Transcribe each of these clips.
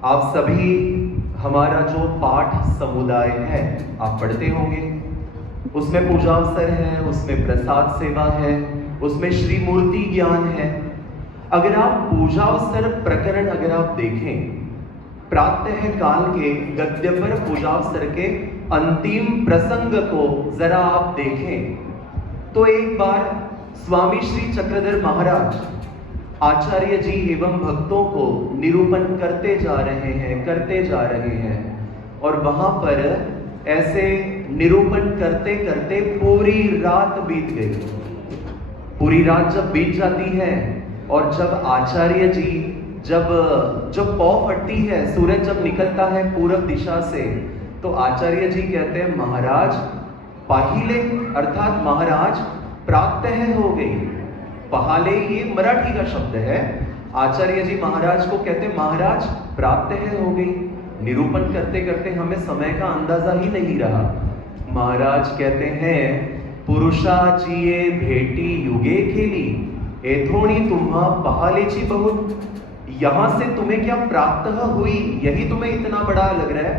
आप सभी हमारा जो पाठ समुदाय है आप पढ़ते होंगे। उसमें पूजा अवसर है, उसमें प्रसाद सेवा है, उसमें श्री मूर्ति ज्ञान है। अगर आप पूजा अवसर प्रकरण अगर आप देखें, प्रातः काल के गद्य पर पूजा अवसर के अंतिम प्रसंग को जरा आप देखें तो एक बार स्वामी श्री चक्रधर महाराज आचार्य जी एवं भक्तों को निरूपण करते जा रहे हैं और वहां पर ऐसे निरूपण करते करते पूरी रात बीत गई। पूरी रात जब बीत जाती है और जब आचार्य जी जब पौ फटती है, सूरज जब निकलता है पूरब दिशा से, तो आचार्य जी कहते हैं महाराज पाहिले, अर्थात महाराज प्रातः हो गई। पहाले ये मराठी का शब्द है। आचार्य जी महाराज को कहते महाराज प्रातः हो गई। निरूपण करते करते हमें समय का अंदाजा ही नहीं रहा। महाराज कहते हैं पुरुषाचिये भेटी युगे खेली, एथोणी तुम्हा पहालेची बहुत। यहां से तुम्हें क्या प्रातः हुई, यही तुम्हें इतना बड़ा लग रहा है?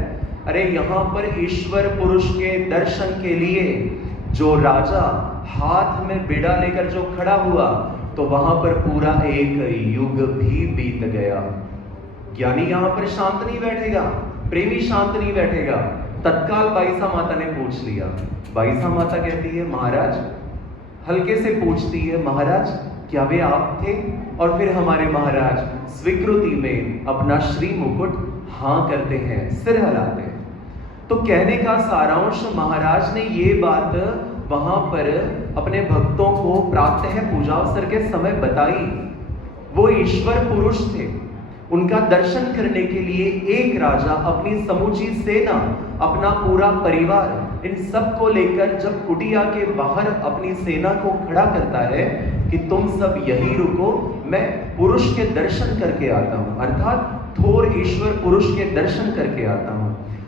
अरे यहां पर ईश्वर पुरुष के दर्शन के लिए जो राजा हाथ में बेड़ा लेकर जो खड़ा हुआ, तो वहां पर पूरा एक युग भी बीत गया। ज्ञानी यहां पर शांत नहीं बैठेगा, प्रेमी शांत नहीं बैठेगा। तत्काल बाईसा माता ने पूछ लिया। बाईसा माता कहती है महाराज, हल्के से पूछती है महाराज क्या वे आप थे? और फिर हमारे महाराज स्वीकृति में अपना श्री मुकुट हाँ करते हैं, सिर हिलाते हैं। तो कहने का सारांश, महाराज ने ये बात वहां पर अपने भक्तों को प्रातः पूजा अवसर के समय बताई। वो ईश्वर पुरुष थे, उनका दर्शन करने के लिए एक राजा अपनी समूची सेना, अपना पूरा परिवार, इन सब को लेकर जब कुटिया के बाहर अपनी सेना को खड़ा करता है कि तुम सब यही रुको, मैं पुरुष के दर्शन करके आता हूं, अर्थात थोर ईश्वर पुरुष के दर्शन करके आता हूं।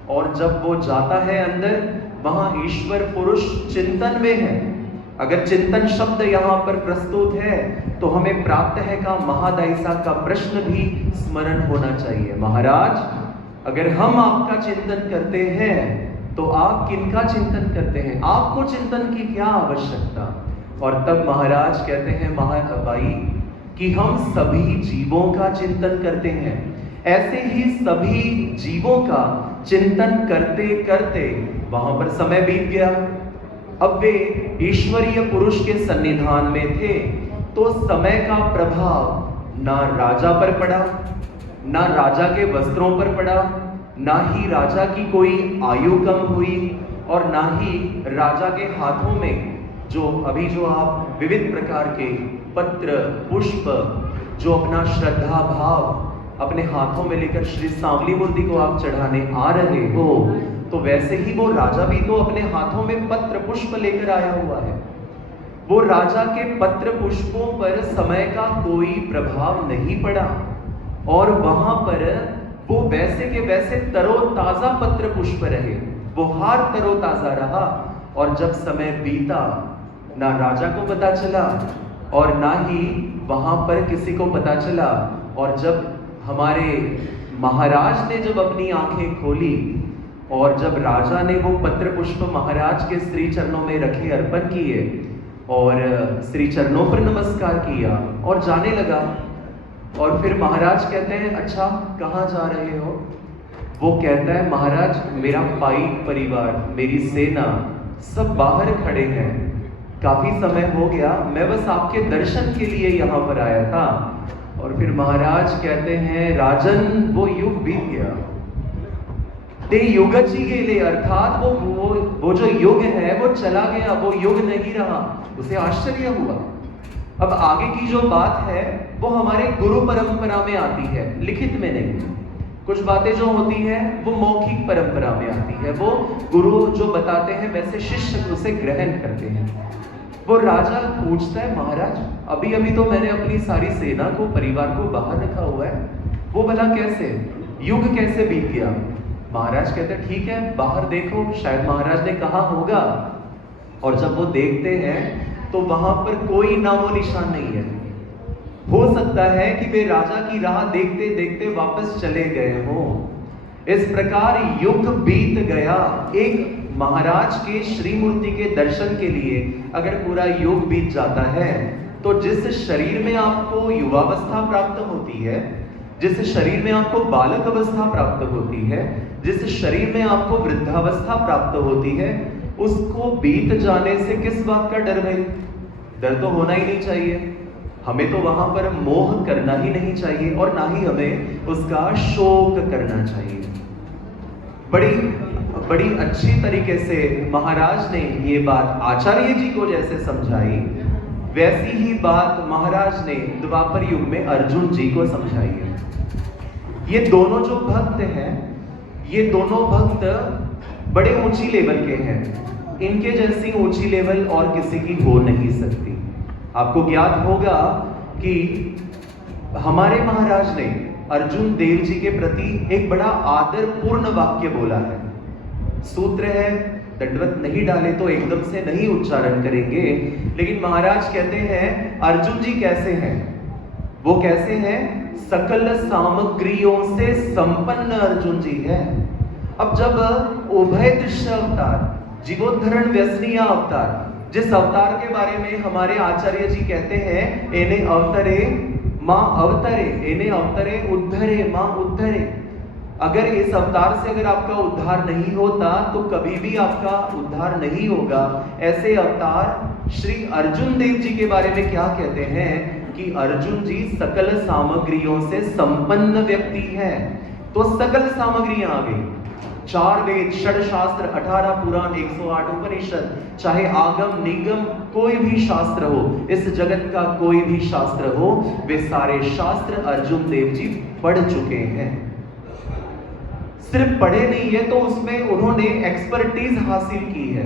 और जब वो जाता है अंदर, वहां ईश्वर पुरुष चिंतन में है। अगर चिंतन शब्द यहां पर प्रस्तुत है तो हमें प्रातः का महादायिसा का प्रश्न भी स्मरण होना चाहिए। महाराज अगर हम आपका चिंतन करते हैं तो आप किनका चिंतन करते हैं? आपको चिंतन की क्या आवश्यकता? और तब महाराज कहते हैं महाबाई कि हम सभी जीवों का चिंतन करते हैं। ऐसे ही सभी जीवों का चिंतन करते करते वहां पर समय बीत गया। अब वे ईश्वरीय पुरुष के सन्निधान में थे, तो समय का प्रभाव ना राजा पर पड़ा, ना राजा के वस्त्रों पर पड़ा, ना ही राजा की कोई आयु कम हुई, और ना ही राजा के हाथों में जो आप विविध प्रकार के पत्र पुष्प जो अपना श्रद्धा भाव अपने हाथों में लेकर श्री सांवली मूर्ति को आप चढ़ाने आ रहे हो, तो वैसे ही वो राजा भी तो अपने हाथों में पत्र पुष्प लेकर आया हुआ है। वो राजा के पत्र पुष्पों पर समय का कोई प्रभाव नहीं पड़ा, और वहां पर वो वैसे के वैसे तरोताजा पत्र पुष्प रहे, वो हार तरोताजा रहा। और जब समय बीता, ना राजा को पता चला और ना ही वहां पर किसी को पता चला। और जब हमारे महाराज ने जब अपनी आंखें खोली और जब राजा ने वो पत्र पुष्प महाराज के श्री चरणों में रखे, अर्पण किए और श्री चरणों पर नमस्कार किया और जाने लगा, और फिर महाराज कहते हैं अच्छा कहाँ जा रहे हो? वो कहता है महाराज मेरा पाइक परिवार, मेरी सेना सब बाहर खड़े हैं, काफी समय हो गया, मैं बस आपके दर्शन के लिए यहाँ पर आया था। और फिर महाराज कहते हैं राजन वो युग बीत गया, ते युगची गेले, अर्थात वो जो युग है वो चला गया, वो युग नहीं रहा। उसे आश्चर्य हुआ। अब आगे की जो बात है वो हमारे गुरु परंपरा में आती है, लिखित में नहीं। कुछ बातें जो होती हैं वो मौखिक परंपरा में आती है, वो गुरु जो बताते हैं वैसे शिष्य उसे ग्रहण करते हैं। वो राजा पूछता है महाराज अभी अभी तो मैंने अपनी सारी सेना को, परिवार को बाहर रखा हुआ है, वो भला कैसे, युग कैसे बीत गया? महाराज कहते हैं ठीक है बाहर देखो, शायद महाराज ने कहा होगा। और जब वो देखते हैं तो वहां पर कोई नामो निशान नहीं है। हो सकता है कि वे राजा की राह देखते देखते वापस चले गए हों। इस प्रकार युग बीत गया। एक महाराज के श्री मूर्ति के दर्शन के लिए अगर पूरा युग बीत जाता है, तो जिस शरीर में आपको युवावस्था प्राप्त होती है, जिस शरीर में आपको बालक अवस्था प्राप्त होती है, जिस शरीर में आपको वृद्धावस्था प्राप्त होती है, उसको बीत जाने से किस बात का डर भाई? डर तो होना ही नहीं चाहिए। हमें तो वहां पर मोह करना ही नहीं चाहिए और ना ही हमें उसका शोक करना चाहिए। बड़ी अच्छी तरीके से महाराज ने ये बात आचार्य जी को जैसे समझाई, वैसी ही बात महाराज ने द्वापर युग में अर्जुन जी को समझाई है। ये दोनों जो भक्त हैं, ये दोनों भक्त बड़े ऊंची लेवल के हैं। इनके जैसी ऊंची लेवल और किसी की हो नहीं सकती। आपको ज्ञात होगा कि हमारे महाराज ने अर्जुन देव जी के प्रति एक बड़ा आदरपूर्ण वाक्य बोला है। सूत्र है, दंडवत नहीं डाले तो एकदम से नहीं उच्चारण करेंगे, लेकिन महाराज कहते हैं अर्जुन जी कैसे हैं? वो कैसे हैं? सकल सामग्रियों से संपन्न अर्जुन जी है। अब जब उभय दृश्य अवतार, जीवोद्धरण व्यसनीय अवतार, जिस अवतार के बारे में हमारे आचार्य जी कहते हैं एने अवतरे मां अवतरे, एने अवतरे उद्धरे मां उद्धरे, अगर इस अवतार से अगर आपका उद्धार नहीं होता तो कभी भी आपका उद्धार नहीं होगा। ऐसे अवतार श्री अर्जुन देव जी के बारे में क्या कहते हैं कि अर्जुन जी सकल सामग्रियों से संपन्न व्यक्ति है। तो सकल सामग्रियां आ गई, 4 वेद, 6 शास्त्र, 18 पुराण, 108 उपनिषद, चाहे आगम निगम कोई भी शास्त्र हो, इस जगत का कोई भी शास्त्र हो, वे सारे शास्त्र अर्जुन देव जी पढ़ चुके हैं। सिर्फ पढ़े नहीं है तो उसमें उन्होंने एक्सपर्टीज हासिल की है,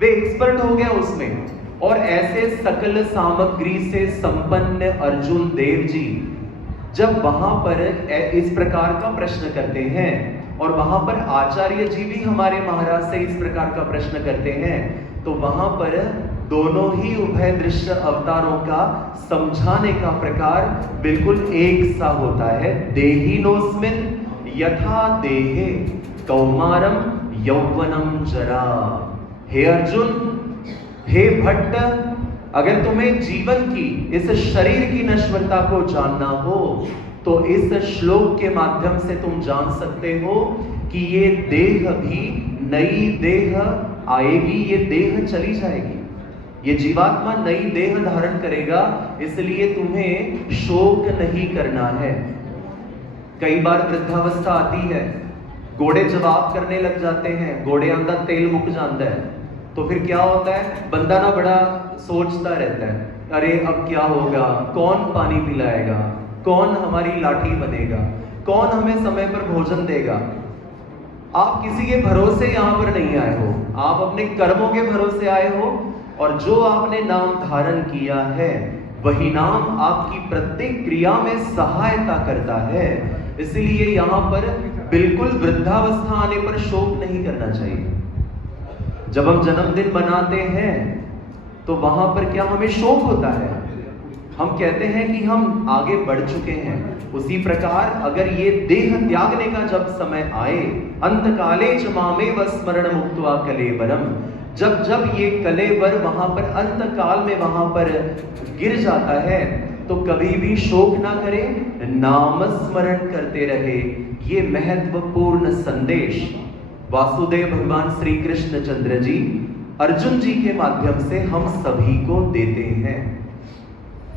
वे एक्सपर्ट हो गए उसमें। और ऐसे सकल सामग्री से संपन्न अर्जुन देव जी जब वहां पर इस प्रकार का प्रश्न करते हैं, और वहां पर आचार्य जी भी हमारे महाराज से इस प्रकार का प्रश्न करते हैं, तो वहां पर दोनों ही उभय दृश्य अवतारों का समझाने का प्रकार बिल्कुल एक सा होता है। देहिनोस्मिन् यथा देहे कौमारम यौवनम जरा। हे अर्जुन, हे भट्ट, अगर तुम्हें जीवन की, इस शरीर की नश्वरता को जानना हो तो इस श्लोक के माध्यम से तुम जान सकते हो कि ये देह भी नई देह आएगी, ये देह चली जाएगी, ये जीवात्मा नई देह धारण करेगा, इसलिए तुम्हें शोक नहीं करना है। कई बार वृद्धावस्था आती है, घोड़े जवाब करने लग जाते हैं, घोड़े अंदर तेल मुक जाता है, तो फिर क्या होता है, बंदा ना बड़ा सोचता रहता है, अरे अब क्या होगा, कौन पानी पिलाएगा, कौन हमारी लाठी बनेगा, कौन हमें समय पर भोजन देगा। आप किसी के भरोसे यहां पर नहीं आए हो, आप अपने कर्मों के भरोसे आए हो, और जो आपने नाम धारण किया है वही नाम आपकी प्रत्येक क्रिया में सहायता करता है। इसलिए यहां पर बिल्कुल वृद्धावस्था आने पर शोक नहीं करना चाहिए। जब हम जन्मदिन मनाते हैं तो वहां पर क्या हमें शोक होता है? हम कहते हैं कि हम आगे बढ़ चुके हैं। उसी प्रकार अगर ये देह त्यागने का जब समय आए, अंत काले च मामेव स्मरण मुक्त्वा कलेवरम, जब जब ये कलेवर वहां पर अंत काल में वहां पर गिर जाता है, तो कभी भी शोक ना करें, नाम स्मरण करते रहे। ये महत्वपूर्ण संदेश वासुदेव भगवान श्री कृष्ण चंद्र जी अर्जुन जी के माध्यम से हम सभी को देते हैं।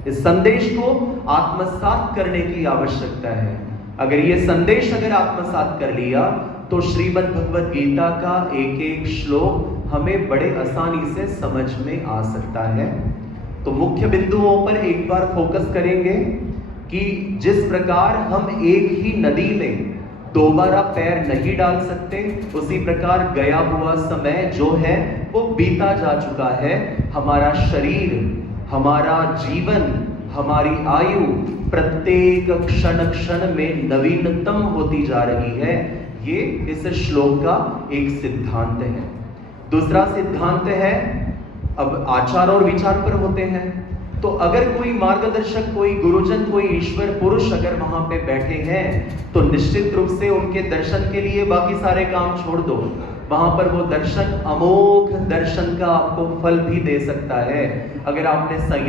इस संदेश को आत्मसात करने की आवश्यकता है। अगर ये संदेश अगर आत्मसात कर लिया तो श्रीमद् भगवद गीता का एक एक श्लोक हमें बड़े आसानी से समझ में आ सकता है। तो मुख्य बिंदुओं पर एक बार फोकस करेंगे कि जिस प्रकार हम एक ही नदी में दोबारा पैर नहीं डाल सकते, उसी प्रकार गया हुआ समय जो है वो बीता जा चुका है। हमारा शरीर, हमारा जीवन, हमारी आयु प्रत्येक क्षण क्षण में नवीनतम होती जा रही है। ये इस श्लोक का एक सिद्धांत है। दूसरा सिद्धांत है, अब आचार और विचार पर होते हैं। तो अगर कोई मार्गदर्शक, कोई गुरुजन, कोई ईश्वर पुरुष अगर वहां पे बैठे हैं तो निश्चित रूप से उनके दर्शन के लिए बाकी सारे काम छोड़ दो। वहां पर वो दर्शन अमोघ दर्शन का आपको फल भी दे सकता है अगर आपने